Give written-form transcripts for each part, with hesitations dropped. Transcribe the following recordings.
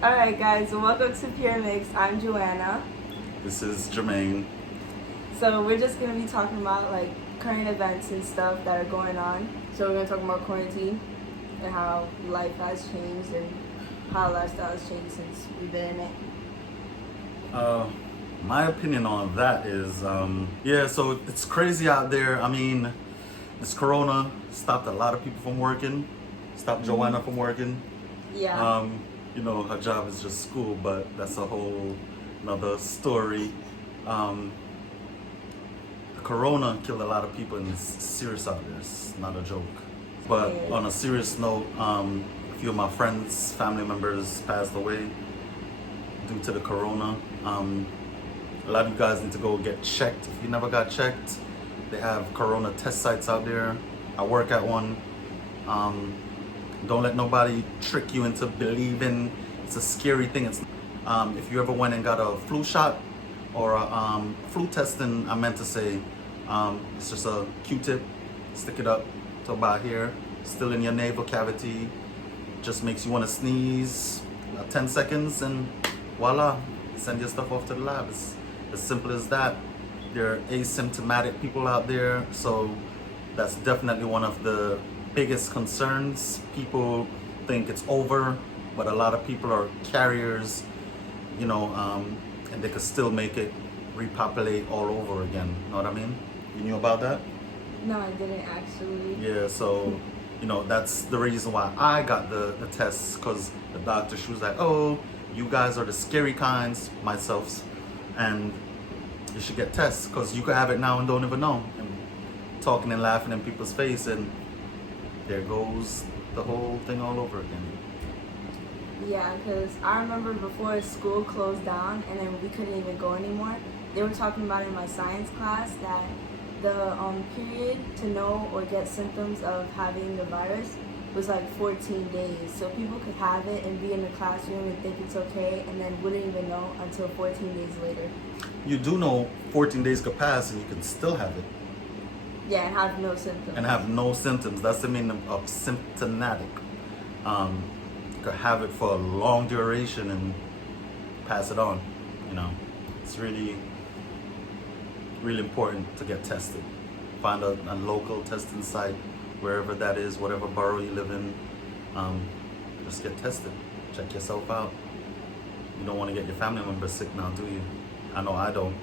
Alright guys, welcome to Pure Mix. I'm Joanna. This is Jermaine. So we're just gonna be talking about like current events and stuff that are going on. So we're gonna talk about quarantine and how life has changed and how lifestyle has changed since we've been in it. My opinion on that is, so it's crazy out there. I mean, this corona stopped a lot of people from working, stopped Joanna from working. Yeah. Her job is just school, but that's a whole another story. The corona killed a lot of people, and it's serious out there. It's not a joke. But on a serious note, a few of my friends, family members passed away due to the corona. A lot of you guys need to go get checked. If you never got checked, they have corona test sites out there. I work at one. Don't let nobody trick you into believing it's a scary thing. It's if you ever went and got a flu shot or a flu testing, I meant to say, it's just a Q-tip, stick it up to about here, still in your nasal cavity, just makes you want to sneeze, 10 seconds, and voila, send your stuff off to the lab. It's as simple as that. There are asymptomatic people out there, so that's definitely one of the biggest concerns. People think it's over, but a lot of people are carriers, and they could still make it repopulate all over again. You know what I mean? You knew about that? No, I didn't actually. Yeah, so, that's the reason why I got the tests, because the doctor, she was like, oh, you guys are the scary kinds, myself, and you should get tests, because you could have it now and don't even know. And talking and laughing in people's face, and there goes the whole thing all over again. Yeah, because I remember before school closed down and then we couldn't even go anymore, they were talking about in my science class that the period to know or get symptoms of having the virus was like 14 days. So people could have it and be in the classroom and think it's okay and then wouldn't even know until 14 days later. You do know 14 days could pass and you can still have it. Yeah, and have no symptoms. And have no symptoms. That's the meaning of symptomatic. You could have it for a long duration and pass it on. It's really, really important to get tested. Find a local testing site, wherever that is, whatever borough you live in. Just get tested. Check yourself out. You don't want to get your family members sick now, do you? I know I don't.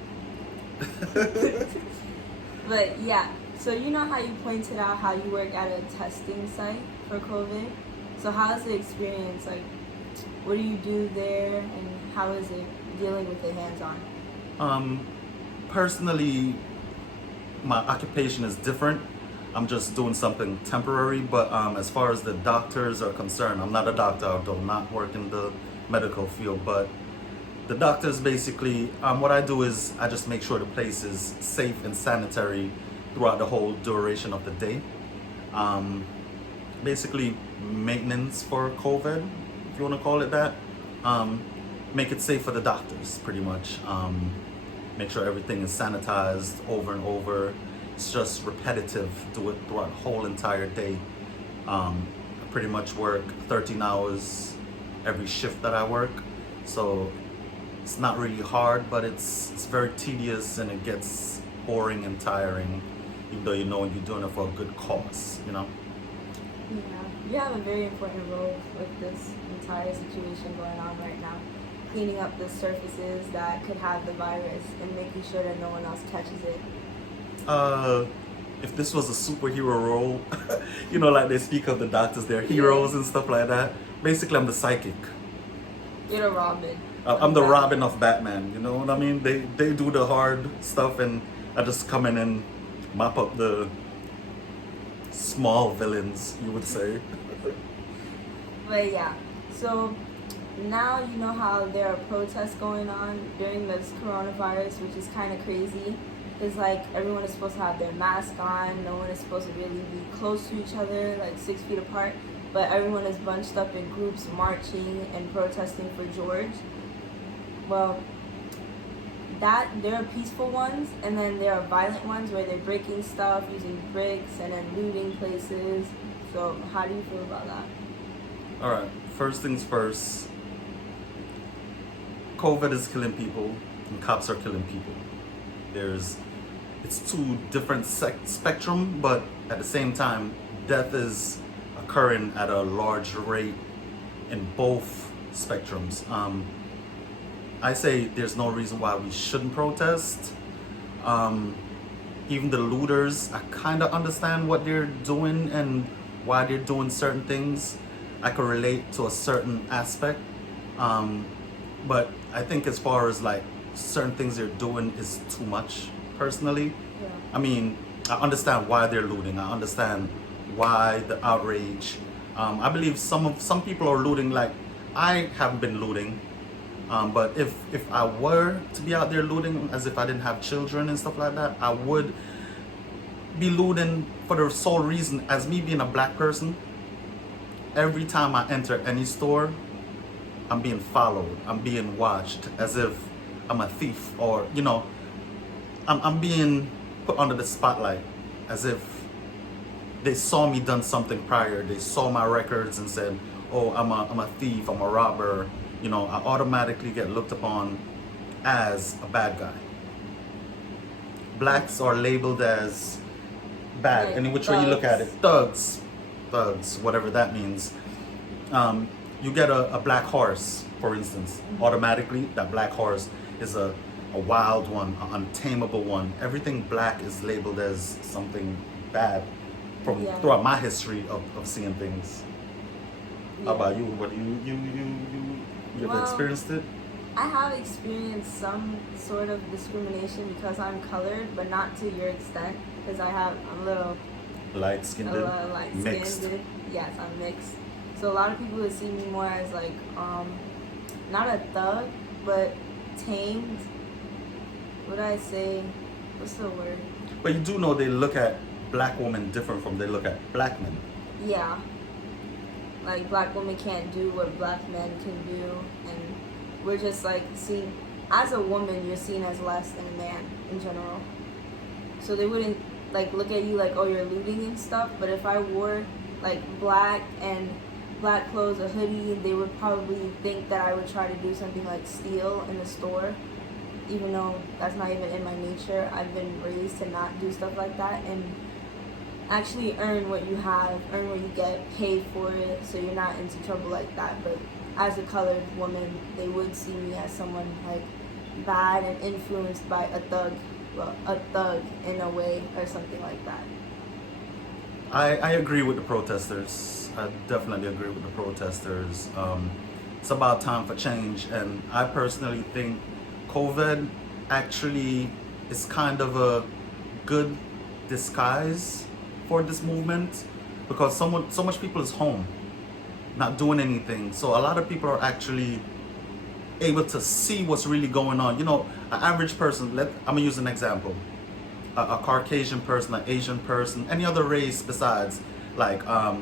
But yeah, so you know how you pointed out how you work at a testing site for COVID? So how's the experience? Like, what do you do there and how is it dealing with it hands-on? Personally, my occupation is different. I'm just doing something temporary, but as far as the doctors are concerned, I'm not a doctor, I do not work in the medical field, but the doctors basically, what I do is I just make sure the place is safe and sanitary throughout the whole duration of the day. Basically maintenance for COVID, if you want to call it that. Make it safe for the doctors, pretty much. Make sure everything is sanitized over and over. It's just repetitive, do it throughout the whole entire day. I pretty much work 13 hours every shift that I work. So it's not really hard, but it's very tedious and it gets boring and tiring, even though you're doing it for a good cause, Yeah, you have a very important role with this entire situation going on right now. Cleaning up the surfaces that could have the virus and making sure that no one else catches it. If this was a superhero role, like they speak of the doctors, they're heroes and stuff like that. Basically, I'm the psychic. You're the Robin. I'm the Robin of Batman, you know what I mean? They do the hard stuff and I just come in and mop up the small villains, you would say. But yeah, so now you know how there are protests going on during this coronavirus, which is kind of crazy. It's like everyone is supposed to have their mask on, no one is supposed to really be close to each other, like 6 feet apart, but everyone is bunched up in groups marching and protesting for George. Well, there are peaceful ones, and then there are violent ones where they're breaking stuff, using bricks, and then looting places. So how do you feel about that? All right, first things first, COVID is killing people and cops are killing people. It's two different spectrum, but at the same time, death is occurring at a large rate in both spectrums. I say there's no reason why we shouldn't protest. Even the looters, I kind of understand what they're doing and why they're doing certain things. I can relate to a certain aspect. But I think as far as like certain things they're doing is too much personally. Yeah. I mean, I understand why they're looting. I understand why the outrage. I believe some people are looting like I haven't been looting. But if I were to be out there looting as if I didn't have children and stuff like that, I would be looting for the sole reason as me being a black person. Every time I enter any store, I'm being followed, I'm being watched as if I'm a thief, or you know, I'm being put under the spotlight as if they saw me done something prior. They saw my records and said, oh, I'm a thief, I'm a robber. You know, I automatically get looked upon as a bad guy. Blacks are labeled as bad, Like any which way you look at it. thugs. Thugs, whatever that means. You get a black horse, for instance, automatically that black horse is a wild one, an untamable one. Everything black is labeled as something bad from Yeah. throughout my history of seeing things. Yeah. How about you? What do you ever Well, experienced it? I have experienced some sort of discrimination because I'm colored, but not to your extent. Because I'm a little Light skinned, light mixed. skinned. Yes, I'm mixed. So a lot of people would see me more as like not a thug, but tamed. What I say? What's the word? But you do know they look at black women different from they look at black men. Yeah. Like black women can't do what black men can do, and we're just like seen as a woman. You're seen as less than a man in general. So they wouldn't like look at you like, oh, you're looting and stuff. But if I wore like black and black clothes, a hoodie, they would probably think that I would try to do something like steal in the store, even though that's not even in my nature. I've been raised to not do stuff like that and actually earn what you have, earn what you get, pay for it, so you're not into trouble like that. But as a colored woman, they would see me as someone like bad and influenced by a thug in a way or something like that. I agree with the protesters. I definitely agree with the protesters. It's about time for change, and I personally think COVID actually is kind of a good disguise for this movement, because so much people is home, not doing anything. So a lot of people are actually able to see what's really going on. You know, an average person, I'm gonna use an example. A Caucasian person, an Asian person, any other race besides like a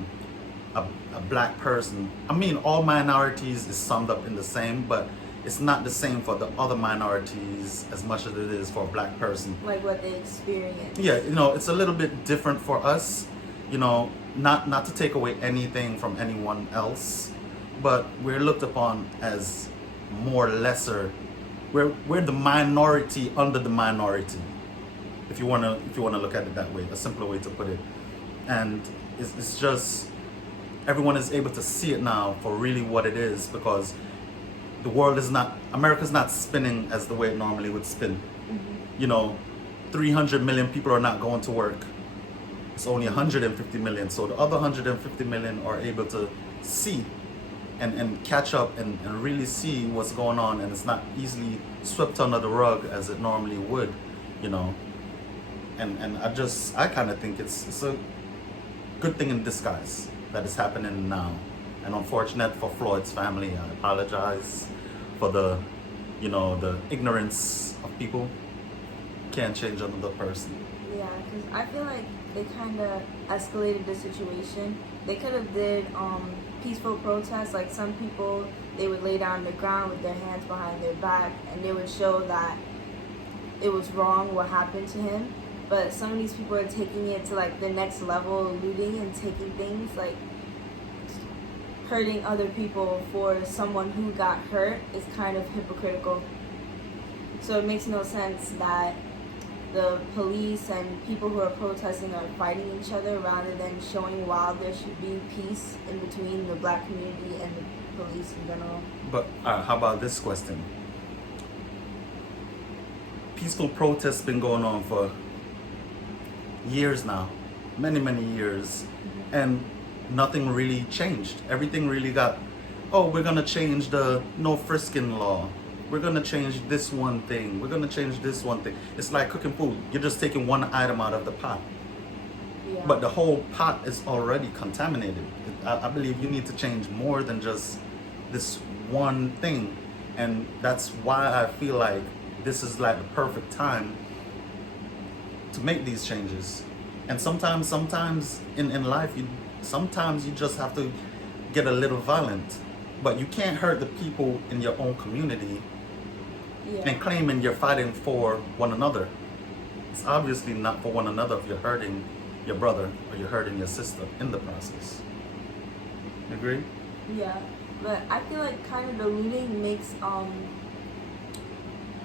black person. I mean, all minorities is summed up in the same, but it's not the same for the other minorities as much as it is for a black person. Like what they experience. Yeah, you know, it's a little bit different for us. You know, not to take away anything from anyone else, but we're looked upon as more lesser. We're the minority under the minority. If you wanna look at it that way, a simpler way to put it. And it's just everyone is able to see it now for really what it is, because the world is not, America's not spinning as the way it normally would spin. Mm-hmm. You know, 300 million people are not going to work. It's only 150 million. So the other 150 million are able to see and catch up and really see what's going on, and it's not easily swept under the rug as it normally would, you know. And I kind of think it's a good thing in disguise that is happening now. And unfortunate for Floyd's family. I apologize for the ignorance of people. Can't change another person. Yeah, because I feel like they kind of escalated the situation. They could have did peaceful protests. Like some people, they would lay down on the ground with their hands behind their back, and they would show that it was wrong what happened to him. But some of these people are taking it to like the next level, looting and taking things like hurting other people for someone who got hurt is kind of hypocritical. So it makes no sense that the police and people who are protesting are fighting each other rather than showing why there should be peace in between the black community and the police in general. But how about this question? Peaceful protests been going on for years now, many years, and nothing really changed. Everything really got, oh, we're gonna change the no frisking law. We're gonna change this one thing. We're gonna change this one thing. It's like cooking food. You're just taking one item out of the pot. Yeah. But the whole pot is already contaminated. I believe you need to change more than just this one thing. And that's why I feel like this is like the perfect time to make these changes. And sometimes in life, sometimes you just have to get a little violent. But you can't hurt the people in your own community and claiming you're fighting for one another. It's obviously not for one another if you're hurting your brother or you're hurting your sister in the process. Agree? Yeah, but I feel like kind of the looting makes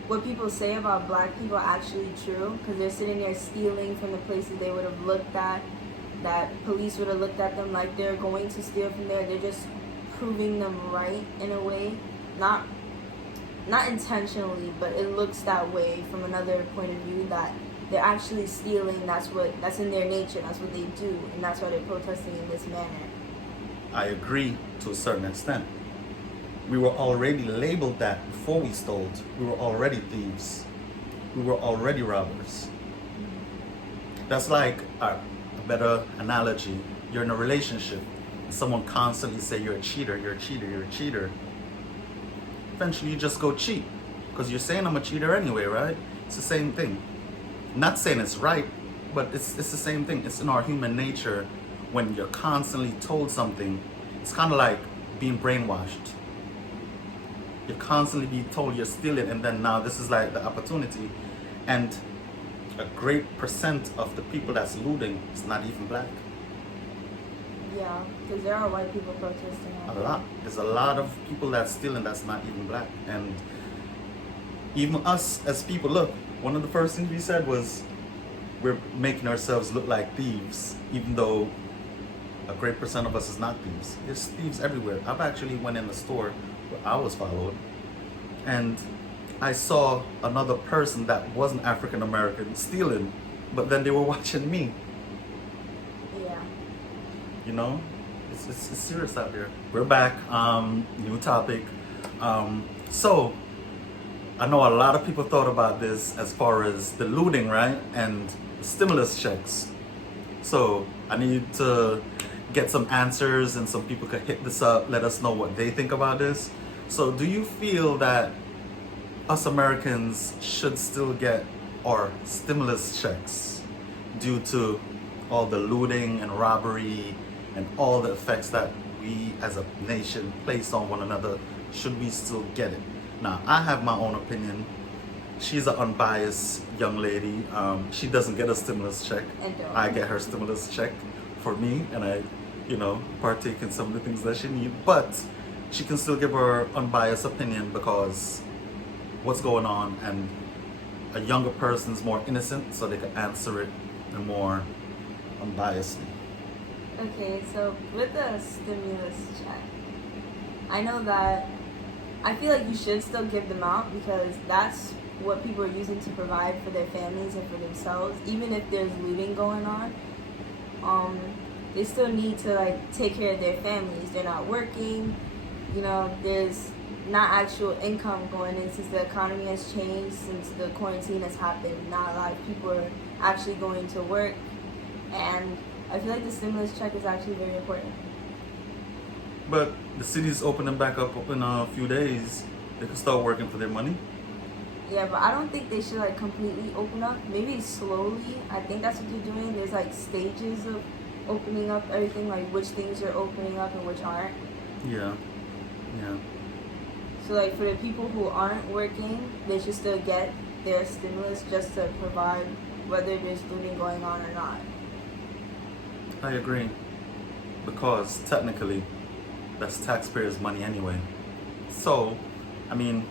what people say about black people actually true, because they're sitting there stealing from the places they would have looked at, that police would have looked at them like they're going to steal from there. They're just proving them right in a way, not intentionally, but it looks that way from another point of view, that they're actually stealing. That's in their nature. That's what they do, and that's why they're protesting in this manner. I agree to a certain extent. We were already labeled that before we stole. We were already thieves. We were already robbers. That's like a better analogy. You're in a relationship. Someone constantly say you're a cheater, you're a cheater, you're a cheater. Eventually you just go cheat, because you're saying I'm a cheater anyway, right? It's the same thing. Not saying it's right, but it's the same thing. It's in our human nature. When you're constantly told something, it's kind of like being brainwashed. You're constantly being told you're stealing, and then now this is like the opportunity. And a great percent of the people that's looting is not even black. Yeah, because there are white people protesting. A lot. There's a lot of people that's stealing that's not even black. And even us as people, look, one of the first things we said was we're making ourselves look like thieves, even though a great percent of us is not thieves. There's thieves everywhere. I've actually went in a store where I was followed, and I saw another person that wasn't African American stealing, but then they were watching me. Yeah. You know, it's serious out there. We're back. New topic. So I know a lot of people thought about this as far as the looting, right, and stimulus checks. So I need to get some answers, and some people could hit this up, let us know what they think about this. So do you feel that us Americans should still get our stimulus checks due to all the looting and robbery and all the effects that we as a nation place on one another? Should we still get it? Now, I have my own opinion. She's an unbiased young lady. She doesn't get a stimulus check. I get her stimulus check for me, and I, partake in some of the things that she needs. But she can still give her unbiased opinion, because what's going on, and a younger person's more innocent, so they can answer it in more unbiasedly. Okay, so with the stimulus check, I know that I feel like you should still give them out, because that's what people are using to provide for their families and for themselves. Even if there's looting going on, they still need to take care of their families. They're not working, there's not actual income going in since the economy has changed, since the quarantine has happened. Not a lot of people are actually going to work, and I feel like the stimulus check is actually very important. But the city's opening back up in a few days. They can start working for their money. Yeah, but I don't think they should completely open up. Maybe slowly. I think that's what they're doing. There's stages of opening up everything, which things are opening up and which aren't. Yeah. So for the people who aren't working, they should still get their stimulus just to provide, whether there's looting going on or not. I agree. Because technically, That's taxpayers' money anyway. So, I mean,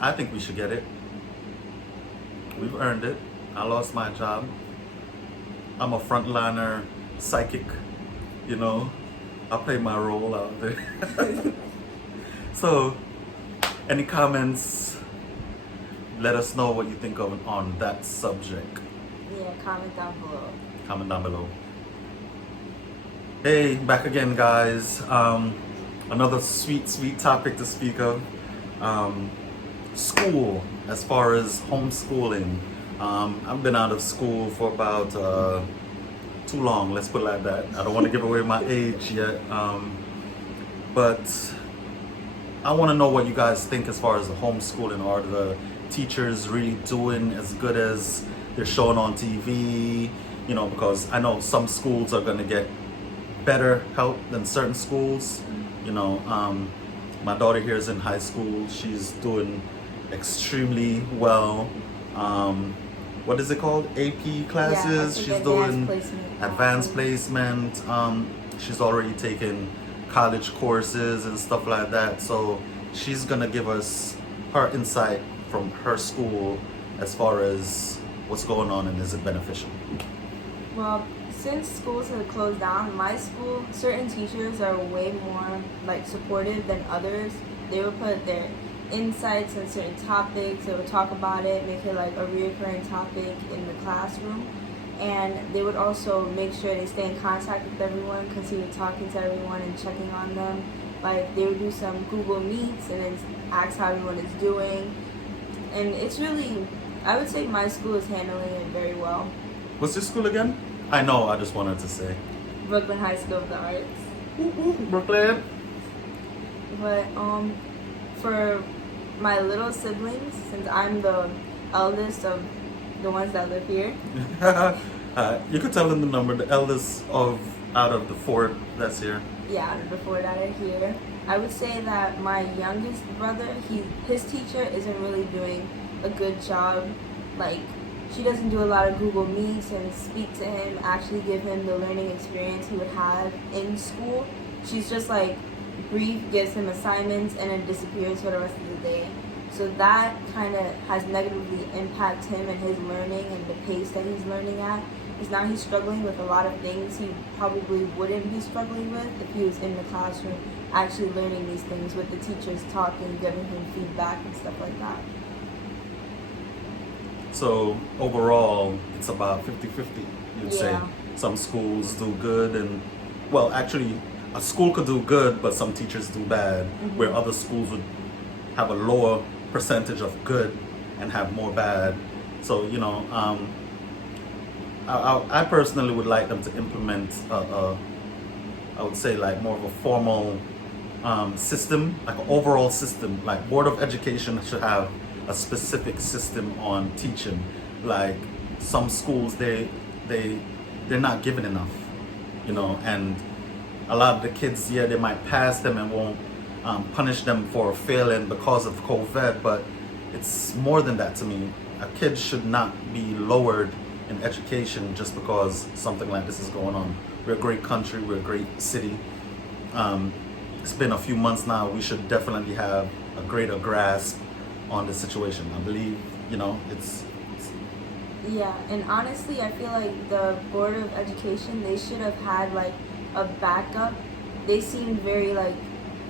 I think we should get it. We've earned it. I lost my job. I'm a frontliner psychic, you know. I play my role out there. So, any comments? Let us know what you think of on that subject. Yeah, comment down below. Comment down below. Hey, back again, guys. Another sweet topic to speak of. School, as far as homeschooling. I've been out of school for about too long, let's put it like that. I don't want to give away my age yet. But I want to know what you guys think as far as the homeschooling. Are the teachers really doing as good as they're showing on TV? You know, because I know some schools are going to get better help than certain schools. You know, my daughter here is in high school. She's doing extremely well. What is it called? AP classes. Yeah, She's doing advanced placement. She's already taken college courses and stuff like that. So she's gonna give us her insight from her school as far as what's going on and is it beneficial. Well, since schools have closed down, my school, certain teachers are way more like supportive than others. They would put their insights on certain topics. They would talk about it, make it like a reoccurring topic in the classroom. And they would also make sure they stay in contact with everyone because he was talking to everyone and checking on them. Like they would do some Google Meets and then ask how everyone is doing. And it's really, I would say my school is handling it very well. What's your school again? I know, I just wanted to say. Brooklyn High School of the Arts. Brooklyn. But for my little siblings, since I'm the eldest of the ones that live here. You could tell them the number, the eldest out of the four that's here. Yeah, out of the four that are here. I would say that my youngest brother, his teacher isn't really doing a good job. Like, she doesn't do a lot of Google Meets and speak to him, actually give him the learning experience he would have in school. She's just like brief, gives him assignments, and then disappears for the rest of the day. So that kind of has negatively impacted him and his learning and the pace that he's learning at. Because now he's struggling with a lot of things he probably wouldn't be struggling with if he was in the classroom actually learning these things with the teachers talking, giving him feedback and stuff like that. So overall, it's about 50-50, you'd say. Yeah. Some schools do good and, well, actually, a school could do good, but some teachers do bad, where other schools would have a lower percentage of good and have more bad. So, you know, I personally would like them to implement, I would say, like more of a formal system, like an overall system. Like Board of Education should have a specific system on teaching. Like some schools, they're not given enough, you know, and a lot of the kids, yeah, they might pass them and won't punish them for failing because of COVID, but it's more than that to me. A kid should not be lowered in education just because something like this is going on. We're a great country, we're a great city. It's been a few months now. We should definitely have a greater grasp on the situation. I believe, you know, it's Yeah, and honestly, I feel like the Board of Education, they should have had like a backup. They seemed very like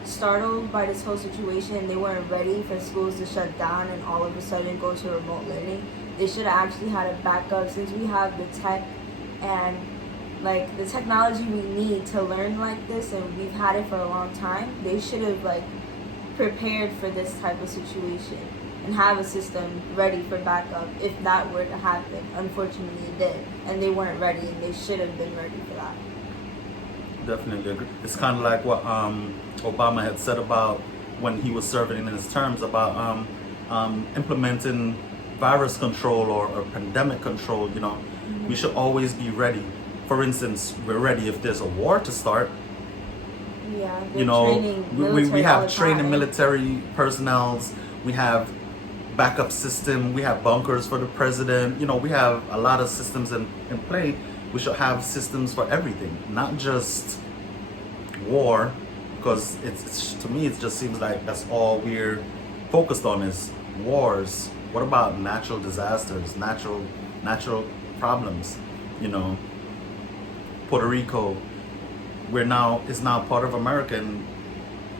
startled by this whole situation. They weren't ready for schools to shut down and all of a sudden go to remote learning. They should have actually had a backup since we have the tech and like the technology we need to learn like this, and we've had it for a long time. They should have like prepared for this type of situation and have a system ready for backup if that were to happen. Unfortunately, it did, and they weren't ready, and they should have been ready for that. definitely agree. It's kind of like what Obama had said about when he was serving in his terms about implementing virus control or pandemic control. You know, we should always be ready. For instance, we're ready if there's a war to start. Yeah, You know, we have training training military personnels. We have backup system. We have bunkers for the president. You know, we have a lot of systems in play. We should have systems for everything, not just war, because it's to me it just seems like that's all we're focused on is wars. What about natural disasters, natural problems? You know, Puerto Rico, is now part of America, and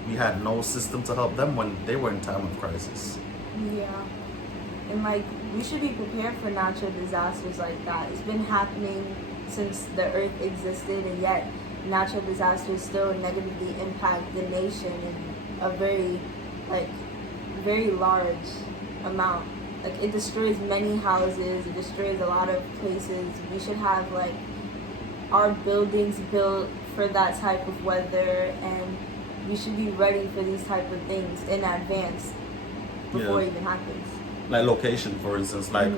we had no system to help them when they were in time of crisis. Yeah. And like we should be prepared for natural disasters like that. It's been happening since the earth existed, and yet natural disasters still negatively impact the nation in a very large amount. Like it destroys many houses, it destroys a lot of places. We should have like our buildings built for that type of weather, and we should be ready for these type of things in advance before it even happens. Like location, for instance, like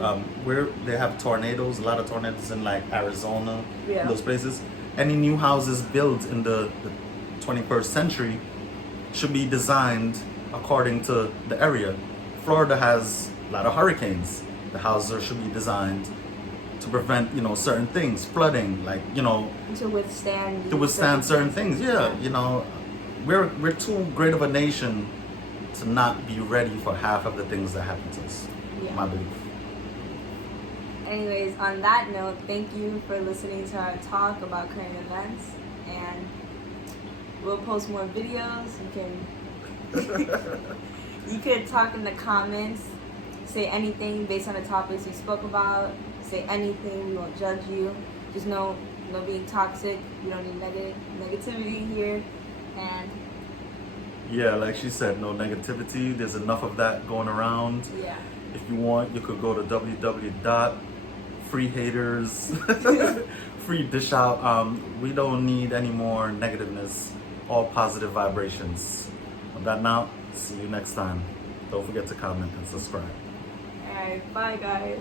where they have tornadoes, a lot of tornadoes in like Arizona, those places. Any new houses built in the 21st century should be designed according to the area. Florida has a lot of hurricanes. The houses should be designed to prevent, certain things, flooding, like, to withstand certain things. Yeah, we're too great of a nation to not be ready for half of the things that happen to us. Yeah. My belief. Anyways, on that note, thank you for listening to our talk about current events, and we'll post more videos. You could talk in the comments, say anything based on the topics we spoke about, say anything, we won't judge you. Just no being toxic. We don't need negativity here, and yeah, like she said, no negativity. There's enough of that going around. Yeah. If you want, you could go to www.freehaters, free dish out. We don't need any more negativeness, all positive vibrations. On that note, see you next time. Don't forget to comment and subscribe. Alright, bye guys.